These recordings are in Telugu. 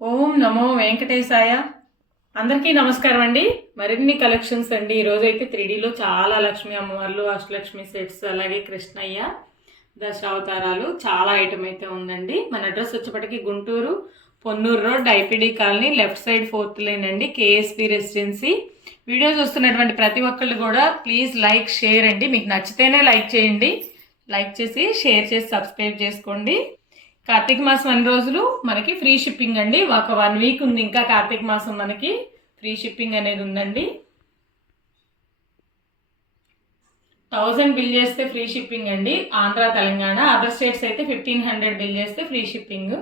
ఓం నమో వెంకటేశాయ. అందరికీ నమస్కారం అండి. మరిన్ని కలెక్షన్స్ అండి. ఈరోజు అయితే 3Dలో చాలా లక్ష్మీ అమ్మవార్లు, అష్టలక్ష్మి సెట్స్, అలాగే కృష్ణయ్య దశావతారాలు చాలా ఐటమ్ అయితే ఉందండి. మన అడ్రస్ వచ్చేప్పటికి Guntur Ponnur road, IPD colony, left side 4th line అండి, కేఎస్పీ రెసిడెన్సీ. వీడియో చూస్తున్నటువంటి ప్రతి ఒక్కళ్ళు కూడా ప్లీజ్ లైక్, షేర్ అండి. మీకు నచ్చితేనే లైక్ చేయండి. లైక్ చేసి షేర్ చేసి సబ్స్క్రైబ్ చేసుకోండి. కార్తీక మాసం అన్ని రోజులు మనకి ఫ్రీ షిప్పింగ్ అండి. ఒక 1 వీక్ ఉంది ఇంకా కార్తీక మాసం మనకి ఫ్రీ షిప్పింగ్ అనేది ఉందండి. 1000 బిల్ చేస్తే ఫ్రీ షిప్పింగ్ అండి. ఆంధ్ర, తెలంగాణ, అదర్ స్టేట్స్ అయితే 1500 బిల్ చేస్తే ఫ్రీ షిప్పింగ్.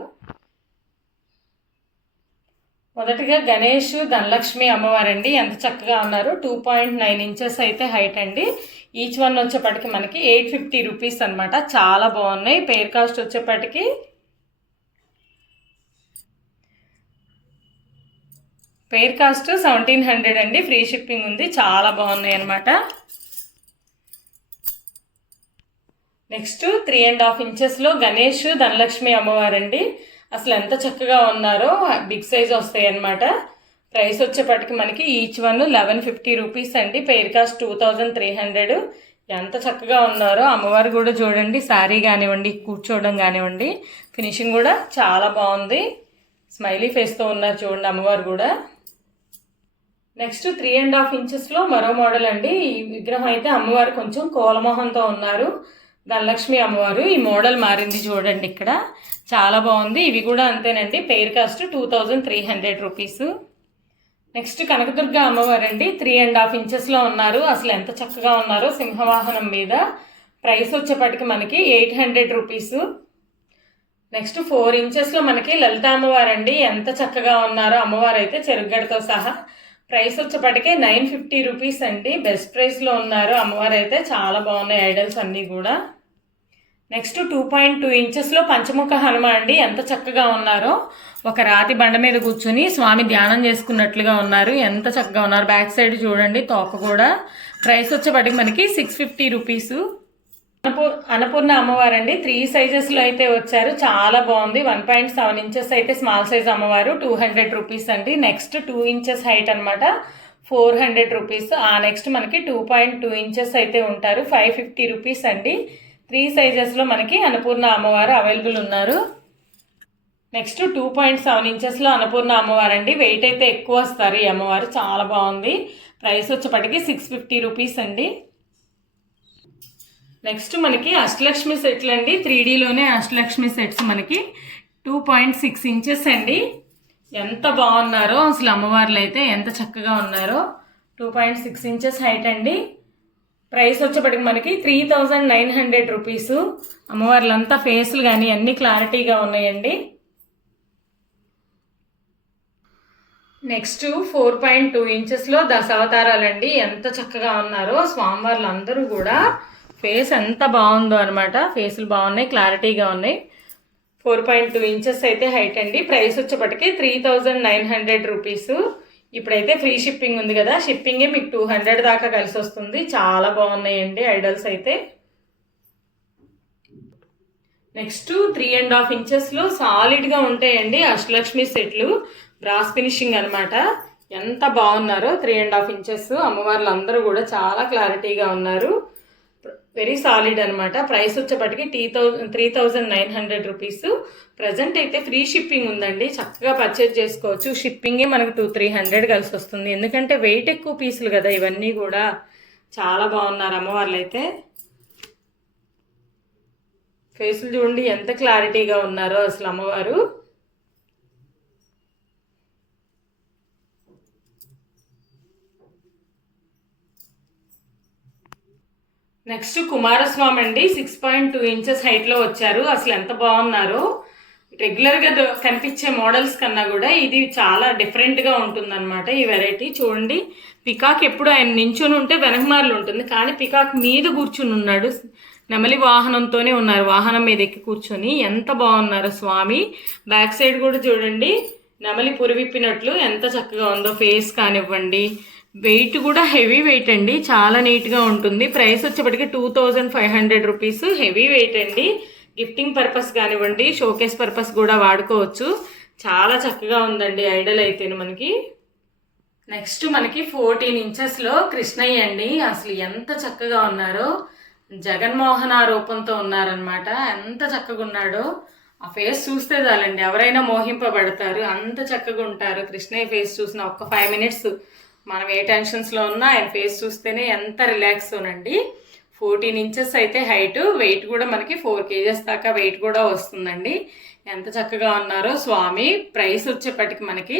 మొదటిగా గణేష్ ధనలక్ష్మి అమ్మవారండి. ఎంత చక్కగా ఉన్నారు. 2.9 ఇంచెస్ అయితే హైట్ అండి. ఈచ్ వన్ వచ్చేప్పటికి మనకి 850 రూపీస్ అనమాట. చాలా బాగున్నాయి. పేర్ కాస్ట్ వచ్చేప్పటికి పేర్ కాస్ట్ 1700 అండి. ఫ్రీ షిప్పింగ్ ఉంది. చాలా బాగున్నాయి అనమాట. నెక్స్ట్ 3.5 ఇంచెస్లో గణేష్ ధనలక్ష్మి అమ్మవారండి. అసలు ఎంత చక్కగా ఉన్నారో. బిగ్ సైజ్ వస్తాయి అనమాట. ప్రైస్ వచ్చేప్పటికి మనకి ఈచ్ వన్ 1150 రూపీస్ అండి. పేర్ కాస్ట్ 2300. ఎంత చక్కగా ఉన్నారో. అమ్మవారు కూడా చూడండి, శారీ కానివ్వండి, కూర్చోవడం కానివ్వండి, ఫినిషింగ్ కూడా చాలా బాగుంది. స్మైలీ ఫేస్తో ఉన్నారు చూడండి అమ్మవారు కూడా. నెక్స్ట్ 3.5 ఇంచెస్లో మరో మోడల్ అండి. ఈ విగ్రహం అయితే అమ్మవారు కొంచెం కోలమోహంతో ఉన్నారు. ధనలక్ష్మి అమ్మవారు. ఈ మోడల్ మారింది చూడండి ఇక్కడ. చాలా బాగుంది. ఇవి కూడా అంతేనండి. పేర్ కాస్ట్ 2300 రూపీస్. నెక్స్ట్ కనకదుర్గ అమ్మవారు అండి. 3.5 ఇంచెస్లో ఉన్నారు. అసలు ఎంత చక్కగా ఉన్నారో సింహవాహనం మీద. ప్రైస్ వచ్చేప్పటికి మనకి 800 రూపీస్. నెక్స్ట్ 4 ఇంచెస్లో మనకి లలిత అమ్మవారు అండి. ఎంత చక్కగా ఉన్నారో అమ్మవారు అయితే చెరుగడ్డతో సహా. ప్రైస్ వచ్చేప్పటికే 950 రూపీస్ అండి. బెస్ట్ ప్రైస్లో ఉన్నారు అమ్మవారు అయితే. చాలా బాగున్నాయి ఐడల్స్ అన్నీ కూడా. నెక్స్ట్ 2.2 ఇంచెస్లో పంచముఖ హనుమ అండి. ఎంత చక్కగా ఉన్నారో. ఒక రాతి బండ మీద కూర్చొని స్వామి ధ్యానం చేసుకున్నట్లుగా ఉన్నారు. ఎంత చక్కగా ఉన్నారు. బ్యాక్ సైడ్ చూడండి, తోక కూడా. ప్రైస్ వచ్చేప్పటికి మనకి 650 రూపీసు. అన్నపూర్ణ అమ్మవారండి. 3 సైజెస్లో అయితే వచ్చారు. చాలా బాగుంది. 1.7 ఇంచెస్ అయితే స్మాల్ సైజ్ అమ్మవారు. 200 రూపీస్ అండి. నెక్స్ట్ 2 ఇంచెస్ హైట్ అనమాట. 400 రూపీస్. నెక్స్ట్ మనకి 2.2 ఇంచెస్ అయితే ఉంటారు. 550 రూపీస్ అండి. 3 సైజెస్లో మనకి అన్నపూర్ణ అమ్మవారు అవైలబుల్ ఉన్నారు. నెక్స్ట్ 2.7 ఇంచెస్లో అన్నపూర్ణ అమ్మవారు అండి. వెయిట్ అయితే ఎక్కువ వస్తారు ఈ అమ్మవారు. చాలా బాగుంది. ప్రైస్ వచ్చేప్పటికి 650 రూపీస్ అండి. నెక్స్ట్ మనకి అష్టలక్ష్మి సెట్లు అండి. 3Dలోనే అష్టలక్ష్మి సెట్స్ మనకి 2.6 ఇంచెస్ అండి. ఎంత బాగున్నారో అసలు అమ్మవార్లు అయితే. ఎంత చక్కగా ఉన్నారో. 2.6 ఇంచెస్ హైట్ అండి. ప్రైస్ వచ్చేప్పటికి మనకి 3900 రూపీస్. అమ్మవార్లంతా ఫేస్లు కానీ అన్ని క్లారిటీగా ఉన్నాయండి. నెక్స్ట్ 4.2 ఇంచెస్లో దశావతారాలండి. ఎంత చక్కగా ఉన్నారో స్వామివార్లు అందరూ కూడా. ఫేస్ ఎంత బాగుందో అనమాట. ఫేసులు బాగున్నాయి, క్లారిటీగా ఉన్నాయి. 4.2 ఇంచెస్ అయితే హైట్ అండి. ప్రైస్ వచ్చేప్పటికి 3900 రూపీస్. ఇప్పుడైతే ఫ్రీ షిప్పింగ్ ఉంది కదా, షిప్పింగే మీకు 200 దాకా కలిసి వస్తుంది. చాలా బాగున్నాయండి ఐడల్స్ అయితే. నెక్స్ట్ 3.5 ఇంచెస్లో సాలిడ్గా ఉంటాయండి అష్టలక్ష్మి సెట్లు. బ్రాస్ ఫినిషింగ్ అనమాట. ఎంత బాగున్నారో. 3.5 ఇంచెస్. అమ్మవార్లు అందరూ కూడా చాలా క్లారిటీగా ఉన్నారు. వెరీ సాలిడ్ అనమాట. ప్రైస్ వచ్చేప్పటికి 3900 రూపీస్. ప్రజెంట్ అయితే ఫ్రీ షిప్పింగ్ ఉందండి. చక్కగా పర్చేజ్ చేసుకోవచ్చు. షిప్పింగే మనకు 200-300 కలిసి వస్తుంది. ఎందుకంటే వెయిట్ ఎక్కువ పీసులు కదా ఇవన్నీ కూడా. చాలా బాగున్నారు అమ్మవార్లు అయితే. ఫేసులు చూడండి ఎంత క్లారిటీగా ఉన్నారో అసలు అమ్మవారు. నెక్స్ట్ కుమారస్వామి అండి. 6.2 ఇంచెస్ హైట్లో వచ్చారు. అసలు ఎంత బాగున్నారో. రెగ్యులర్గా కనిపించే మోడల్స్ కన్నా కూడా ఇది చాలా డిఫరెంట్గా ఉంటుందన్నమాట ఈ వెరైటీ. చూడండి, పికాక్ ఎప్పుడు ఆయన నించుని ఉంటే వెనకమార్లు ఉంటుంది, కానీ పికాక్ మీద కూర్చుని ఉన్నాడు. నెమలి వాహనంతోనే ఉన్నారు. వాహనం మీద ఎక్కి కూర్చొని ఎంత బాగున్నారు స్వామి. బ్యాక్ సైడ్ కూడా చూడండి, నెమలి పురివిప్పినట్లు ఎంత చక్కగా ఉందో. ఫేస్ కానివ్వండి, వెయిట్ కూడా హెవీ వెయిట్ అండి. చాలా నీట్గా ఉంటుంది. ప్రైస్ వచ్చేప్పటికి 2500 రూపీస్. హెవీ వెయిట్ అండి. గిఫ్టింగ్ పర్పస్ కానివ్వండి, షోకేస్ పర్పస్ కూడా వాడుకోవచ్చు. చాలా చక్కగా ఉందండి ఐడల్ అయితేను మనకి. నెక్స్ట్ మనకి 14 ఇంచెస్లో కృష్ణయ్య అండి. అసలు ఎంత చక్కగా ఉన్నారో, జగన్మోహన రూపంతో ఉన్నారనమాట. ఎంత చక్కగా ఉన్నాడో, ఆ ఫేస్ చూస్తే చాలండి ఎవరైనా మోహింపబడతారు, అంత చక్కగా ఉంటారు. కృష్ణయ్య ఫేస్ చూసిన ఒక్క 5 మినిట్స్ మనం ఏ టెన్షన్స్లో ఉన్నా ఆయన ఫేస్ చూస్తేనే ఎంత రిలాక్స్ అవునండి. 14 ఇంచెస్ అయితే హైట్, వెయిట్ కూడా మనకి 4 kgs దాకా వెయిట్ కూడా వస్తుందండి. ఎంత చక్కగా ఉన్నారో స్వామి. ప్రైస్ వచ్చేప్పటికి మనకి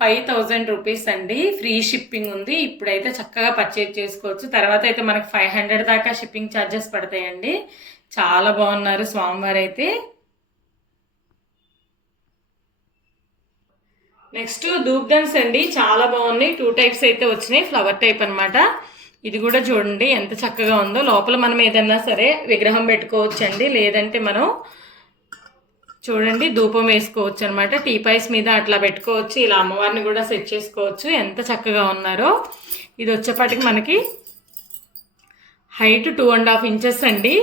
5000 రూపీస్ అండి. ఫ్రీ షిప్పింగ్ ఉంది. ఇప్పుడైతే చక్కగా పర్చేజ్ చేసుకోవచ్చు. తర్వాత అయితే మనకి 500 దాకా షిప్పింగ్ ఛార్జెస్ పడతాయండి. చాలా బాగున్నారు స్వామివారు అయితే. నెక్స్ట్ ధూప్దన్స్ అండి, చాలా బాగున్నాయి. 2 టైప్స్ అయితే వచ్చినాయి, ఫ్లవర్ టైప్ అనమాట. ఇది కూడా చూడండి ఎంత చక్కగా ఉందో. లోపల మనం ఏదన్నా సరే విగ్రహం పెట్టుకోవచ్చు అండి, లేదంటే మనం చూడండి ధూపం వేసుకోవచ్చు అనమాట. టీపాయ్స్ మీద అట్లా పెట్టుకోవచ్చు. ఇలా అమ్మవారిని కూడా సెట్ చేసుకోవచ్చు. ఎంత చక్కగా ఉన్నారో. ఇది వచ్చేప్పటికి మనకి హైట్ 2.5 ఇంచెస్ అండి.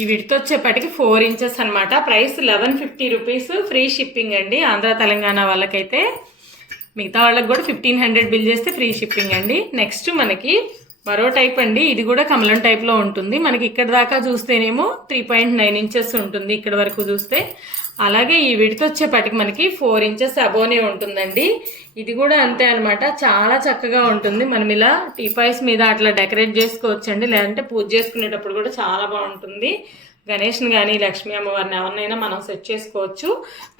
ఈ విడత వచ్చేప్పటికి 4 ఇంచెస్ అనమాట. Price 1150 rupees. ఫ్రీ షిప్పింగ్ అండి ఆంధ్ర తెలంగాణ వాళ్ళకైతే. మిగతా వాళ్ళకి కూడా 1500 బిల్ చేస్తే ఫ్రీ షిప్పింగ్ అండి. నెక్స్ట్ మనకి మరో టైప్ అండి. ఇది కూడా కమలం టైప్లో ఉంటుంది. మనకి ఇక్కడ దాకా చూస్తేనేమో 3.9 ఇంచెస్ ఉంటుంది ఇక్కడ వరకు చూస్తే. అలాగే ఈ విడత వచ్చేప్పటికి మనకి 4 ఇంచెస్ అబోనే ఉంటుందండి. ఇది కూడా అంతే అనమాట. చాలా చక్కగా ఉంటుంది. మనం ఇలా టీపాయ్స్ మీద అట్లా డెకరేట్ చేసుకోవచ్చండి, లేదంటే పూజ చేసుకునేటప్పుడు కూడా చాలా బాగుంటుంది. గణేష్ని కానీ లక్ష్మీ అమ్మవారిని ఎవరినైనా మనం సెట్ చేసుకోవచ్చు.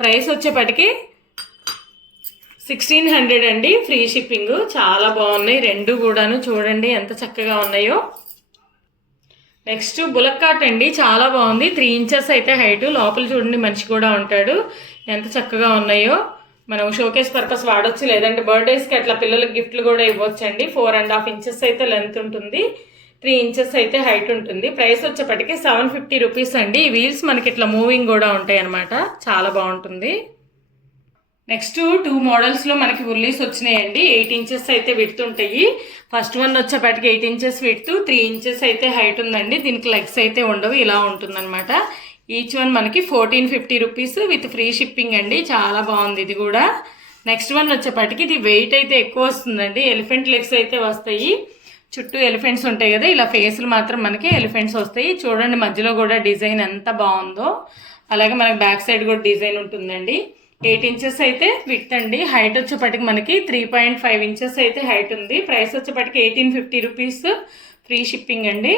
ప్రైస్ వచ్చేప్పటికి 1600 అండి. Free shipping. చాలా బాగున్నాయి రెండు కూడాను. చూడండి ఎంత చక్కగా ఉన్నాయో. నెక్స్ట్ బులక్కాట్ అండి, చాలా బాగుంది. 3 ఇంచెస్ అయితే హైట్. లోపల చూడండి మనిషి కూడా ఉంటాడు. ఎంత చక్కగా ఉన్నాయో. మనం షోకేస్ పర్పస్ వాడచ్చు, లేదంటే బర్త్డేస్కి అట్లా పిల్లలకి గిఫ్ట్లు కూడా ఇవ్వచ్చు అండి. 4.5 ఇంచెస్ అయితే లెంత్ ఉంటుంది, 3 ఇంచెస్ అయితే హైట్ ఉంటుంది. ప్రైస్ వచ్చేప్పటికి 750 రూపీస్ అండి. ఈ వీల్స్ మనకి ఇట్లా మూవింగ్ కూడా ఉంటాయి అనమాట. చాలా బాగుంటుంది. నెక్స్ట్ 2 మోడల్స్లో మనకి ఉల్లీస్ వచ్చినాయండి. 8 ఇంచెస్ అయితే విడ్త్ ఉంటాయి. ఫస్ట్ వన్ వచ్చేప్పటికి 8 ఇంచెస్ విడ్త్, 3 ఇంచెస్ అయితే హైట్ ఉందండి. దీనికి లెగ్స్ అయితే ఉండవు, ఇలా ఉంటుందన్నమాట. ఈచ్ వన్ మనకి 1450 రూపీస్ విత్ ఫ్రీ షిప్పింగ్ అండి. చాలా బాగుంది ఇది కూడా. నెక్స్ట్ వన్ వచ్చేప్పటికి ఇది వెయిట్ అయితే ఎక్కువ వస్తుందండి. ఎలిఫెంట్ లెగ్స్ అయితే వస్తాయి. చుట్టూ ఎలిఫెంట్స్ ఉంటాయి కదా, ఇలా ఫేస్లు మాత్రం మనకి ఎలిఫెంట్స్ వస్తాయి. చూడండి మధ్యలో కూడా డిజైన్ ఎంత బాగుందో. అలాగే మనకి బ్యాక్ సైడ్ కూడా డిజైన్ ఉంటుందండి. 8 ఇంచెస్ అయితే విడ్త్ అండి. హైట్ వచ్చేప్పటికి మనకి 3.5 ఇంచెస్ అయితే హైట్ ఉంది. ప్రైస్ వచ్చేప్పటికి 1850 రూపీస్. ఫ్రీ షిప్పింగ్ అండి.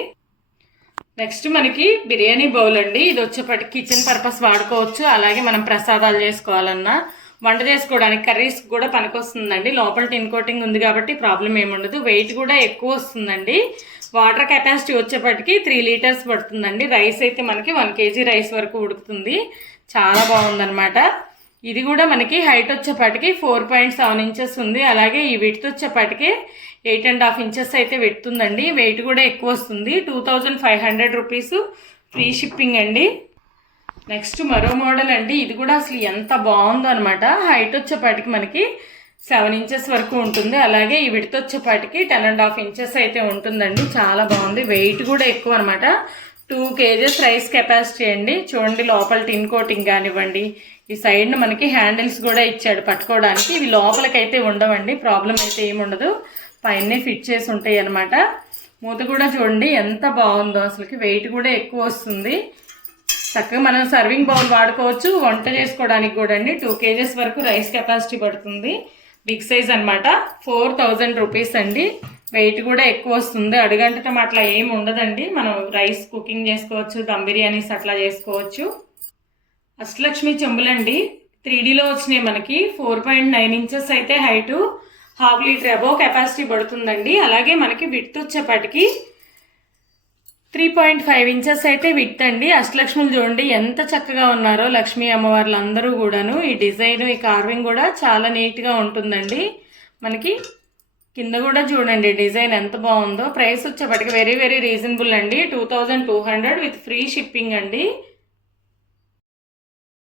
నెక్స్ట్ మనకి బిర్యానీ బౌల్ అండి. ఇది వచ్చేప్పటికి కిచెన్ పర్పస్ వాడుకోవచ్చు. అలాగే మనం ప్రసాదాలు చేసుకోవాలన్నా, వంట చేసుకోవడానికి కర్రీస్ కూడా పనికొస్తుందండి. లోపల టిన్ కోటింగ్ ఉంది కాబట్టి ప్రాబ్లం ఏముండదు. వెయిట్ కూడా ఎక్కువ వస్తుందండి. వాటర్ కెపాసిటీ వచ్చేప్పటికి 3 లీటర్స్ పడుతుందండి. రైస్ అయితే మనకి 1 kg రైస్ వరకు ఉడుకుతుంది. చాలా బాగుందన్నమాట. ఇది కూడా మనకి హైట్ వచ్చేప్పటికి 4.7 ఇంచెస్ ఉంది. అలాగే ఈ విడ్త్ వచ్చేప్పటికి 8.5 ఇంచెస్ అయితే విడుతుందండి. వెయిట్ కూడా ఎక్కువ వస్తుంది. 2500 రూపీస్. ఫ్రీ షిప్పింగ్ అండి. నెక్స్ట్ మరో మోడల్ అండి. ఇది కూడా అసలు ఎంత బాగుందో అనమాట. హైట్ వచ్చేప్పటికి మనకి 7 ఇంచెస్ వరకు ఉంటుంది. అలాగే ఈ విడ్త్ వచ్చేప్పటికి 10.5 ఇంచెస్ అయితే ఉంటుందండి. చాలా బాగుంది. వెయిట్ కూడా ఎక్కువ అనమాట. 2 kgs రైస్ కెపాసిటీ అండి. చూడండి లోపల టిన్ కోటింగ్ కానివ్వండి, ఈ సైడ్ను మనకి హ్యాండిల్స్ కూడా ఇచ్చాడు పట్టుకోవడానికి. ఇవి లోపలికైతే ఉండవండి, ప్రాబ్లం అయితే ఏముండదు. పైనే ఫిట్ చేసి ఉంటాయి అనమాట. మూత కూడా చూడండి ఎంత బాగుందో. అసలుకి వెయిట్ కూడా ఎక్కువ వస్తుంది. చక్కగా మనం సర్వింగ్ బౌల్ వాడుకోవచ్చు. వంట చేసుకోవడానికి కూడా అండి. 2 kgs వరకు రైస్ కెపాసిటీ పడుతుంది. బిగ్ సైజ్ అనమాట. 4000 రూపీస్ అండి. వెయిట్ కూడా ఎక్కువ వస్తుంది. అడుగంటటం అట్లా ఏమి ఉండదండి. మనం రైస్ కుకింగ్ చేసుకోవచ్చు, దమ్ బిర్యానీస్ అట్లా చేసుకోవచ్చు. అష్టలక్ష్మి చెంబులండి. 3Dలో వచ్చినాయి మనకి. 4.9 ఇంచెస్ అయితే హైటు, 1/2 లీటర్ అబోవ్ కెపాసిటీ పడుతుందండి. అలాగే మనకి విడ్త్ వచ్చేప్పటికి 3.5 ఇంచెస్ అయితే విడ్త్ అండి. అష్టలక్ష్ములు చూడండి ఎంత చక్కగా ఉన్నారో లక్ష్మీ అమ్మవార్లు అందరూ కూడాను. ఈ డిజైన్, ఈ కార్వింగ్ కూడా చాలా నీట్గా ఉంటుందండి. మనకి కింద కూడా చూడండి డిజైన్ ఎంత బాగుందో. ప్రైస్ వచ్చేప్పటికి వెరీ వెరీ రీజనబుల్ అండి. 2200 విత్ ఫ్రీ షిప్పింగ్ అండి.